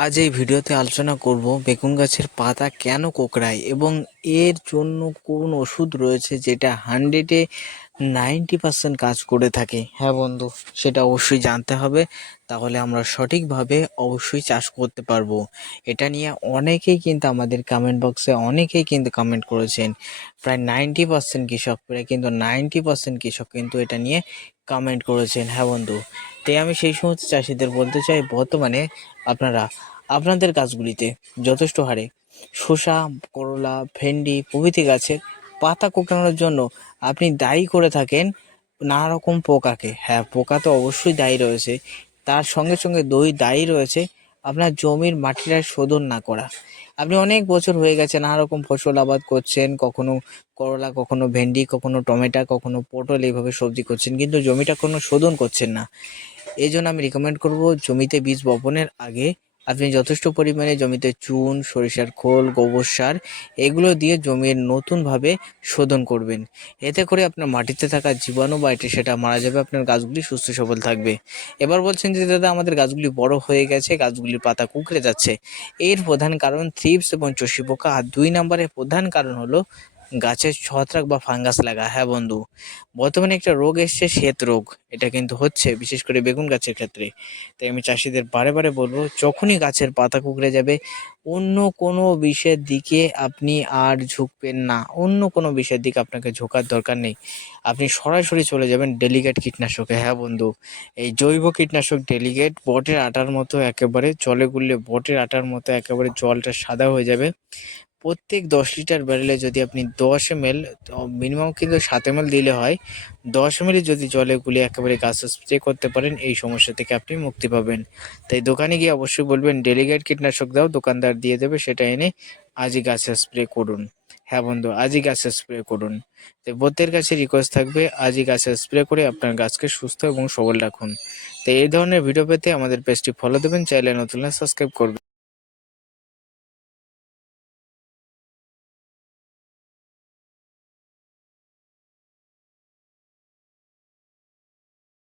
আজ এই ভিডিওতে আলোচনা করব বেগুন গাছের পাতা কেন কোঁকড়ায় এবং এর জন্য কোন ওষুধ রয়েছে যেটা 90% কাজ করে থাকে। হ্যাঁ বন্ধু, সেটা অবশ্যই জানতে হবে, তাহলে আমরা সঠিকভাবে অবশ্যই চাষ করতে পারবো। এটা নিয়ে অনেকেই কিন্তু আমাদের কমেন্ট বক্সে অনেকেই কিন্তু কমেন্ট করেছেন। প্রায় 90% কৃষক, প্রায় কিন্তু 90% কৃষক কিন্তু এটা নিয়ে কমেন্ট করেছেন। হ্যাঁ বন্ধু, তাই আমি সেই সমস্ত চাষিদের বলতে চাই, বর্তমানে আপনারা আপনাদের গাছগুলিতে যথেষ্ট হারে শসা, করলা, ভেন্ডি প্রভৃতি গাছের পাতা কোঁকড়ানোর জন্য আপনি দায়ী করে থাকেন নানা রকম পোকাকে। হ্যাঁ, পোকা তো অবশ্যই দায়ী রয়েছে, তার সঙ্গে সঙ্গে দায়ী রয়েছে আপনার জমির মাটিটা শোধন না করা। আপনি অনেক বছর হয়ে গেছে নানা রকম ফসল আবাদ করছেন, কখনো করলা, কখনো ভেন্ডি, কখনো টমেটো, কখনো পটল, এইভাবে সবজি করছেন, কিন্তু জমিটা কোনো শোধন করছেন না। এই জন্য আমি রিকমেন্ড করব, জমিতে বীজ বপনের আগে আপনি যথেষ্ট পরিমাণে জমিতে চুন, সরিষার খোল, গোবর সার এগুলো দিয়ে জমির নতুনভাবে শোধন করবেন। এতে করে আপনার মাটিতে থাকা জীবাণু বা সেটা মারা যাবে, আপনার গাছগুলি সুস্থ সবল থাকবে। এবার বলছেন যে দাদা আমাদের গাছগুলি বড় হয়ে গেছে, গাছগুলির পাতা কুঁকড়ে যাচ্ছে। এর প্রধান কারণ থ্রিপস এবং চষি পোকা, আর 2 নম্বরের প্রধান কারণ হলো গাছের ছত্রাক বা ফাঙ্গাস লাগা। হ্যাঁ বন্ধু, বর্তমানে একটা রোগ এসছে, শ্বেত রোগ। এটা কিন্তু হচ্ছে বিশেষ করে বেগুন গাছের ক্ষেত্রে। তাই আমি চাষিদের বারে বারে বলবো, যখনই গাছের পাতা কুঁকড়ে যাবে অন্য কোনো বিষয়ের দিকে আপনি আর ঝুঁকবেন না, অন্য কোনো বিষয়ের দিকে আপনাকে ঝোঁকার দরকার নেই। আপনি সরাসরি চলে যাবেন ডেলিগেট কীটনাশকে। হ্যাঁ বন্ধু, এই জৈব কীটনাশক ডেলিগেট বটের আটার মতো, একেবারে জলে গুললে বটের আটার মতো একেবারে জলটা সাদা হয়ে যাবে। প্রত্যেক 10 লিটার ব্যারেলে যদি আপনি 10 ml, মিনিমাম কিন্তু 7 ml দিলে হয়, 10 ml যদি জলে গুলিয়ে একেবারে গাছে স্প্রে করতে পারেন, এই সমস্যা থেকে আপনি মুক্তি পাবেন। তাই দোকানে গিয়ে অবশ্যই বলবেন ডেলিগেট কীটনাশক দাও, দোকানদার দিয়ে দেবে, সেটা এনে আজই গাছে স্প্রে করুন। হ্যাঁ বন্ধু, আজই গাছে স্প্রে করুন। তাই প্রত্যেকের কাছে রিকোয়েস্ট থাকবে, আজই গাছে স্প্রে করে আপনার গাছকে সুস্থ এবং সবল রাখুন। তাই এই ধরনের ভিডিও পেতে আমাদের পেজটি ফলো দেবেন, চাইলে নতুন সাবস্ক্রাইব করবেন।